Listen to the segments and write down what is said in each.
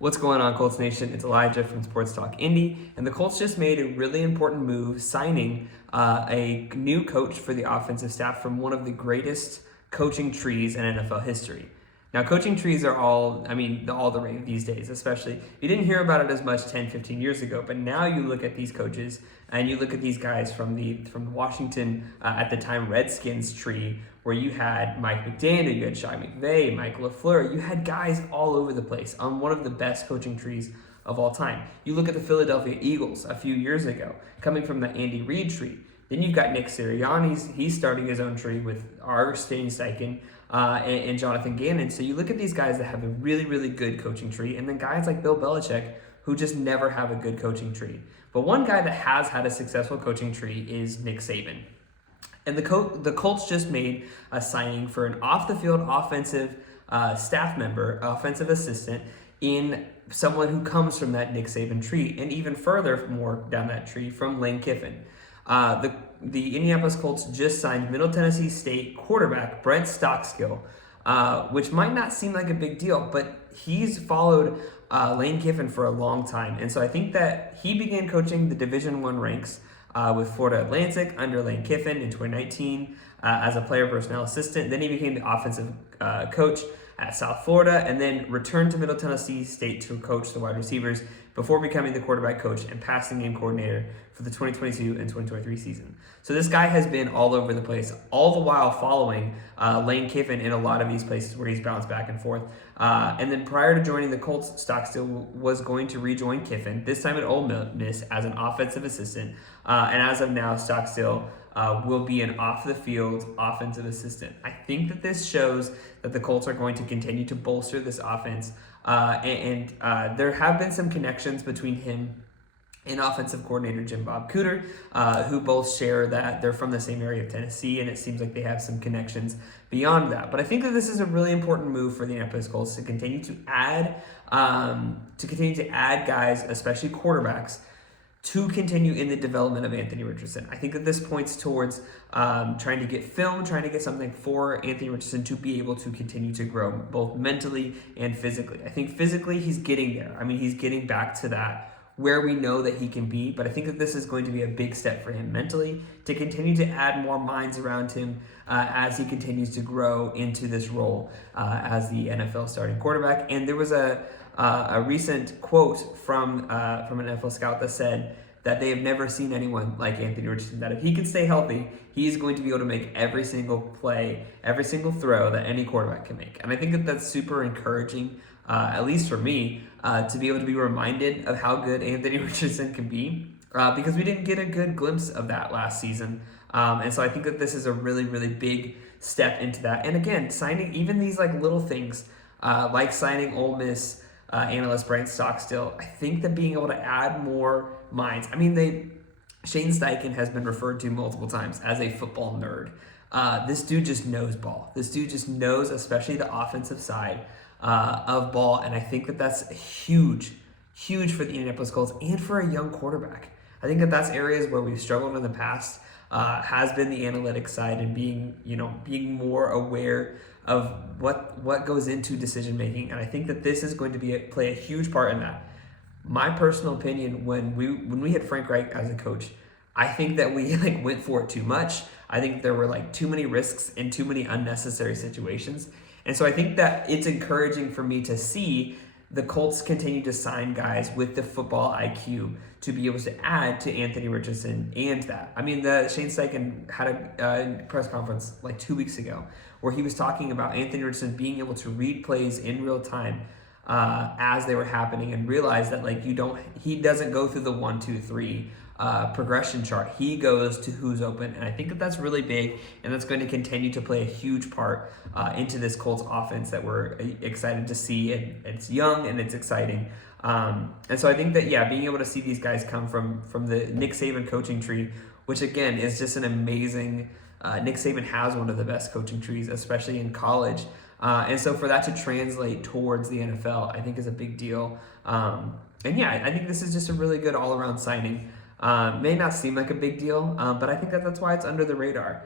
What's going on, Colts Nation? It's Elijah from Sports Talk Indy, and the Colts just made a really important move, signing a new coach for the offensive staff from one of the greatest coaching trees in NFL history. Now, coaching trees are all the rage these days, especially. You didn't hear about it as much 10, 15 years ago, but now you look at these coaches and you look at these guys from the Washington, at the time, Redskins tree, where you had Mike McDaniel, you had Sean McVay, Mike LaFleur. You had guys all over the place on one of the best coaching trees of all time. You look at the Philadelphia Eagles a few years ago, coming from the Andy Reid tree. Then you've got Nick Saban. He's starting his own tree with our Steichen and Jonathan Gannon. So you look at these guys that have a really, really good coaching tree, and then guys like Bill Belichick who just never have a good coaching tree. But one guy that has had a successful coaching tree is Nick Saban. And the Colts just made a signing for an off-the-field offensive staff member, offensive assistant, in someone who comes from that Nick Saban tree, and even further more down that tree from Lane Kiffin. The Indianapolis Colts just signed Middle Tennessee State quarterback Brent Stockstill, which might not seem like a big deal, but he's followed Lane Kiffin for a long time. And so I think that he began coaching the Division I ranks with Florida Atlantic under Lane Kiffin in 2019 as a player personnel assistant. Then he became the offensive coach at South Florida, and then returned to Middle Tennessee State to coach the wide receivers before becoming the quarterback coach and passing game coordinator for the 2022 and 2023 season. So this guy has been all over the place, all the while following Lane Kiffin in a lot of these places where he's bounced back and forth. And then prior to joining the Colts, Stockstill was going to rejoin Kiffin, this time at Ole Miss as an offensive assistant. And as of now, Stockstill will be an off-the-field offensive assistant. I think that this shows that the Colts are going to continue to bolster this offense, and there have been some connections between him and offensive coordinator Jim Bob Cooter, who both share that they're from the same area of Tennessee, and it seems like they have some connections beyond that. But I think that this is a really important move for the Indianapolis Colts to continue to add guys, especially quarterbacks, to continue in the development of Anthony Richardson. I think that this points towards trying to get film, trying to get something for Anthony Richardson to be able to continue to grow both mentally and physically. I think physically he's getting there. I mean, he's getting back to that where we know that he can be, but I think that this is going to be a big step for him mentally to continue to add more minds around him as he continues to grow into this role as the NFL starting quarterback. And there was a recent quote from an NFL scout that said that they have never seen anyone like Anthony Richardson, that if he can stay healthy, he's going to be able to make every single play, every single throw that any quarterback can make. And I think that that's super encouraging, at least for me, to be able to be reminded of how good Anthony Richardson can be, because we didn't get a good glimpse of that last season. And so I think that this is a really, really big step into that. And again, signing even these like little things, like signing Ole Miss analyst Brent Stockstill, I think that being able to add more minds. I mean, Shane Steichen has been referred to multiple times as a football nerd. This dude just knows ball. This dude just knows, especially the offensive side of ball, and I think that that's huge for the Indianapolis Colts and for a young quarterback. I think that that's areas where we've struggled in the past, has been the analytics side and being more aware of what goes into decision making, and I think that this is going to play a huge part in that. My personal opinion, when we had Frank Reich as a coach, I think that we went for it too much. I think there were too many risks and too many unnecessary situations. And so I think that it's encouraging for me to see the Colts continue to sign guys with the football IQ to be able to add to Anthony Richardson and that. I mean, Shane Steichen had a press conference 2 weeks ago where he was talking about Anthony Richardson being able to read plays in real time as they were happening and realize that he doesn't go through the 1, 2, 3 progression chart. He goes to who's open, and I think that that's really big, and that's going to continue to play a huge part into this Colts offense that we're excited to see. And it's young and it's exciting, and so I think that being able to see these guys come from the Nick Saban coaching tree, which again is just an amazing. Nick Saban has one of the best coaching trees, especially in college, and so for that to translate towards the NFL, I think is a big deal. And I think this is just a really good all-around signing. May not seem like a big deal, but I think that that's why it's under the radar,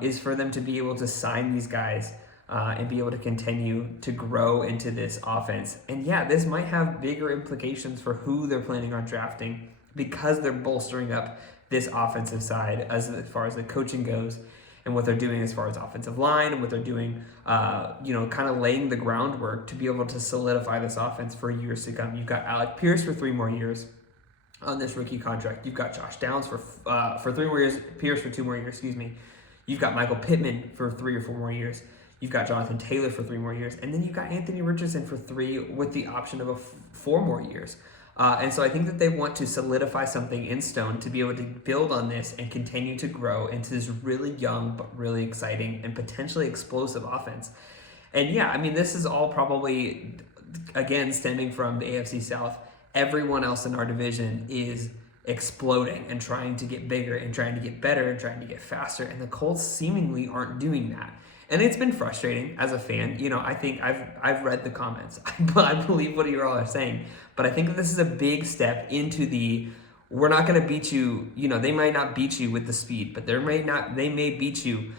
is for them to be able to sign these guys and be able to continue to grow into this offense. And yeah, this might have bigger implications for who they're planning on drafting because they're bolstering up this offensive side as far as the coaching goes and what they're doing as far as offensive line and what they're doing, kind of laying the groundwork to be able to solidify this offense for years to come. You've got Alec Pierce for 3 more years on this rookie contract. You've got Josh Downs for 3 more years, Pierce for 2 more years, excuse me. You've got Michael Pittman for 3 or 4 more years. You've got Jonathan Taylor for 3 more years. And then you've got Anthony Richardson for 3 with the option of 4 more years. And so I think that they want to solidify something in stone to be able to build on this and continue to grow into this really young but really exciting and potentially explosive offense. And yeah, I mean, this is all probably, again, stemming from the AFC South. Everyone else in our division is exploding and trying to get bigger and trying to get better and trying to get faster. And the Colts seemingly aren't doing that. And it's been frustrating as a fan. I think I've read the comments. I believe what you all are saying. But I think that this is a big step into we're not going to beat you. They might not beat you with the speed, but they may beat you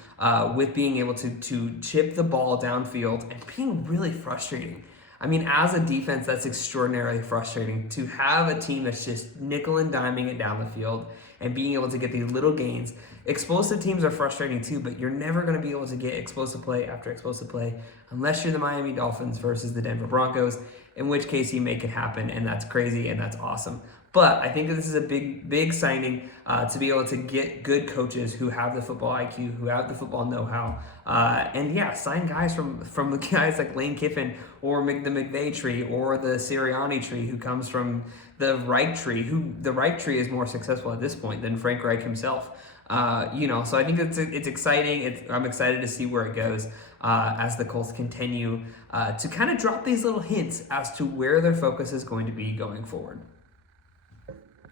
with being able to chip the ball downfield and being really frustrating. I mean, as a defense, that's extraordinarily frustrating to have a team that's just nickel and diming it down the field and being able to get these little gains. Explosive teams are frustrating too, but you're never going to be able to get explosive play after explosive play unless you're the Miami Dolphins versus the Denver Broncos, in which case you make it happen, and that's crazy and that's awesome. But I think this is a big signing to be able to get good coaches who have the football IQ, who have the football know-how, and yeah, sign guys from the guys like Lane Kiffin or the McVay tree or the Sirianni tree who comes from the Reich tree, who the Reich tree is more successful at this point than Frank Reich himself. So I think it's exciting. I'm excited to see where it goes as the Colts continue to kind of drop these little hints as to where their focus is going to be going forward.